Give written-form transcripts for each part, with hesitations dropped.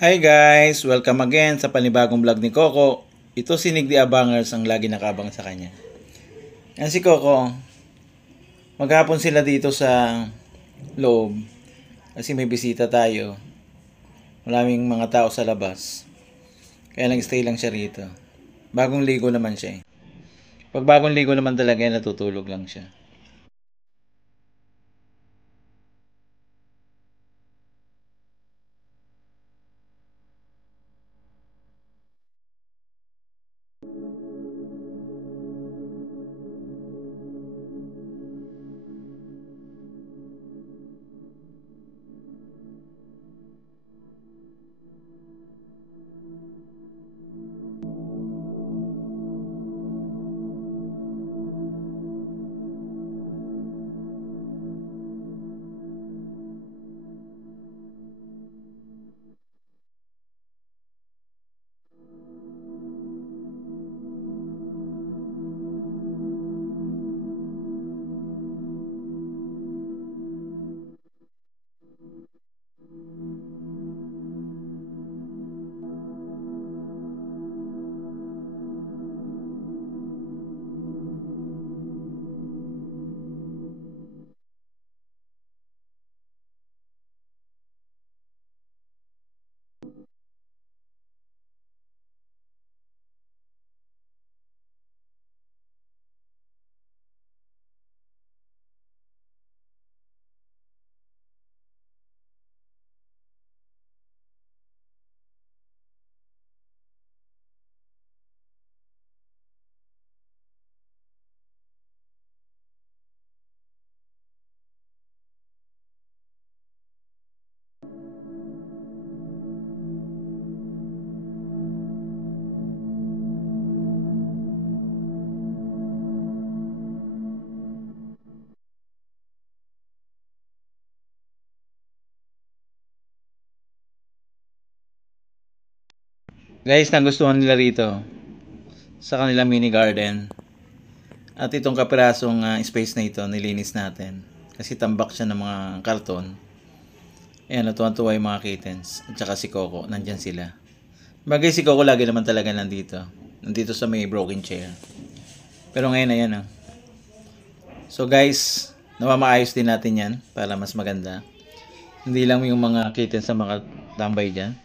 Hi guys! Welcome again sa panibagong vlog ni Coco. Ito si Nick the Abangers ang lagi nakabang sa kanya. Yan si Coco. Maghapon sila dito sa loob. Kasi may bisita tayo. Maraming mga tao sa labas. Kaya nag-stay lang siya rito. Bagong ligo naman siya eh. Pag bagong ligo naman talaga natutulog lang siya. Guys, nagustuhan nila rito sa kanilang mini garden. At itong kapirasong space na ito, nilinis natin. Kasi tambak siya ng mga karton. Ayan, natuwan-tuwa yung mga kittens. At saka si Coco, nandyan sila. Bagay si Coco lagi naman talaga nandito. Nandito sa may broken chair. Pero ngayon, ayan ah. So guys, nawamaayos din natin yan para mas maganda. Hindi lang yung mga kittens na makatambay dyan.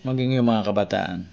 Maging yung mga kabataan.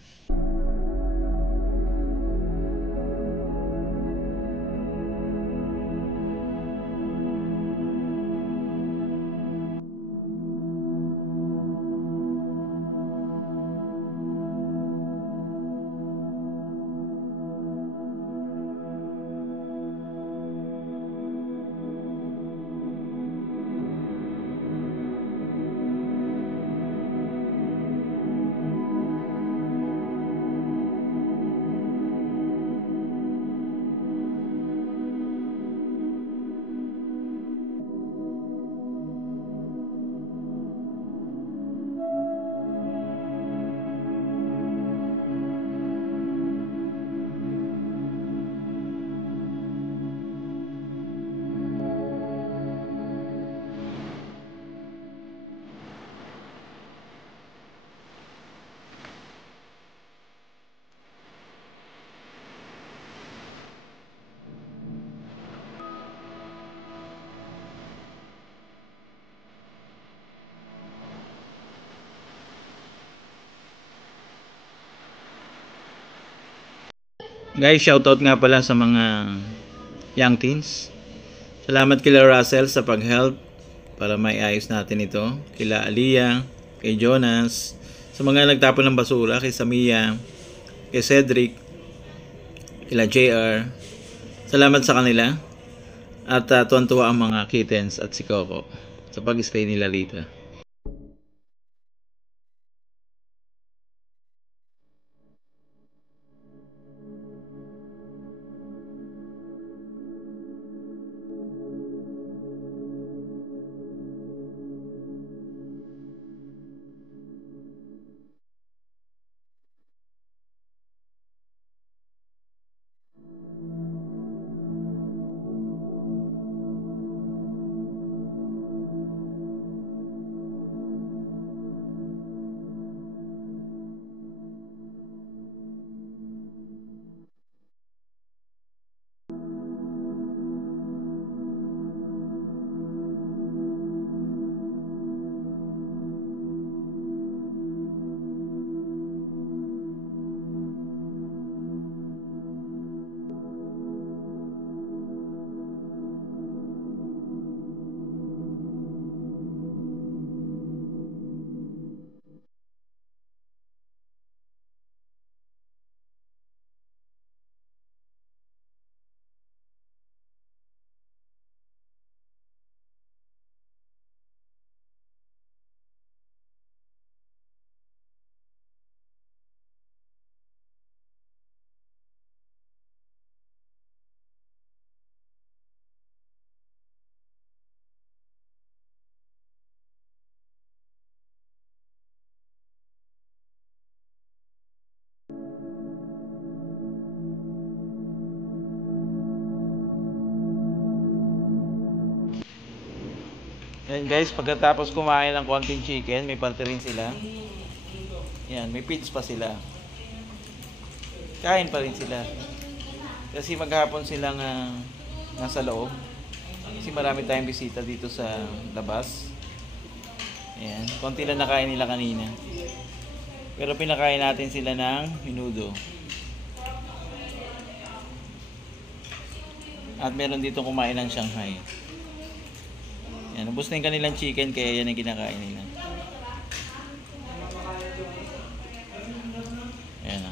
Guys, shoutout nga pala sa mga young teens. Salamat kila Russell sa pag-help para maiayos natin ito. Kila Aliyah, kay Jonas, sa mga nagtapon ng basura, kay Samia, kay Cedric, kila JR. Salamat sa kanila. At tuwan-tuwa ang mga kittens at si Coco sa pag-stay nila rito. Yan guys, pagkatapos kumain ng konting chicken, may parte rin sila. Yan, may feeds pa sila. Kain pa rin sila. Kasi maghapon silang nasa loob. Kasi marami tayong bisita dito sa labas. Ayan, konti lang nakain nila kanina. Pero pinakain natin sila ng menudo. At meron dito kumain ng Shanghai. Yan, ubos na yung kanilang chicken kaya yan ang kinakain nila. Ayan o.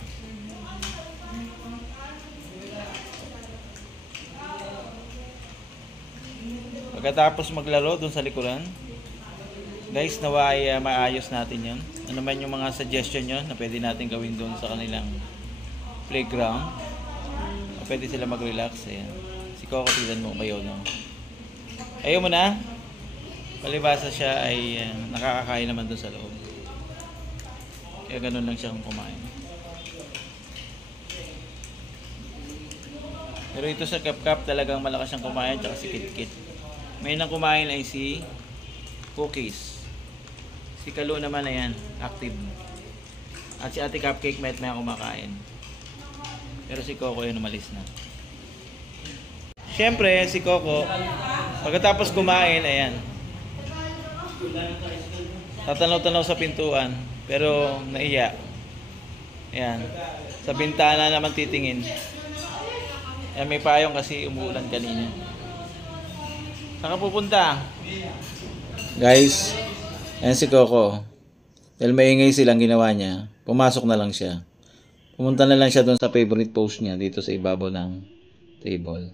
Pagkatapos maglaro dun sa likuran, guys, nawa ay maayos natin yun. Ano man yung mga suggestion nyo na pwede natin gawin dun sa kanilang playground. Pwede sila mag-relax. Ayan. Si Coco, tignan mo, bayaw no. Ayaw mo na? Palibasa siya ay nakakakain naman dun sa loob. Kaya ganun lang siya kung kumain. Pero ito sa Cap talagang malakas siyang kumain, tsaka si Kit. May nang kumain ay si Cookies. Si Kalu naman ayan, active. At si Ate Cupcake may kumakain. Pero si Coco yun umalis na. Siyempre, si Coco, pagkatapos kumain, ayan. Tatanaw-tanaw sa pintuan, pero naiya. Ayan. Sa bintana naman titingin. Ayan, may payong kasi umuulan kanina. Saan ka pupunta? Guys, ayan si Coco. Dahil maingay silang ginawa niya, pumasok na lang siya. Pumunta na lang siya doon sa favorite post niya dito sa ibabaw ng table.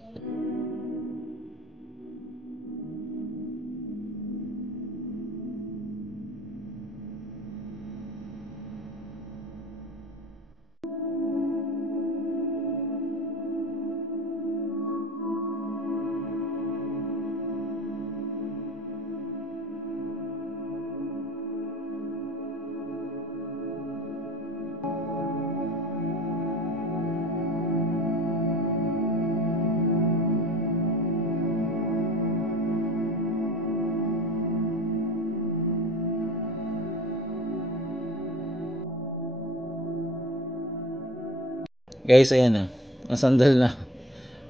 Guys, ayan na. Ang sandal na.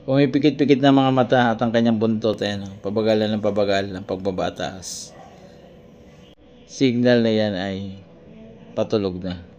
Pumipikit-pikit na mga mata at ang kanyang buntot. Ayan, pabagalan ng pabagal ng pagbabataas. Signal na yan ay patulog na.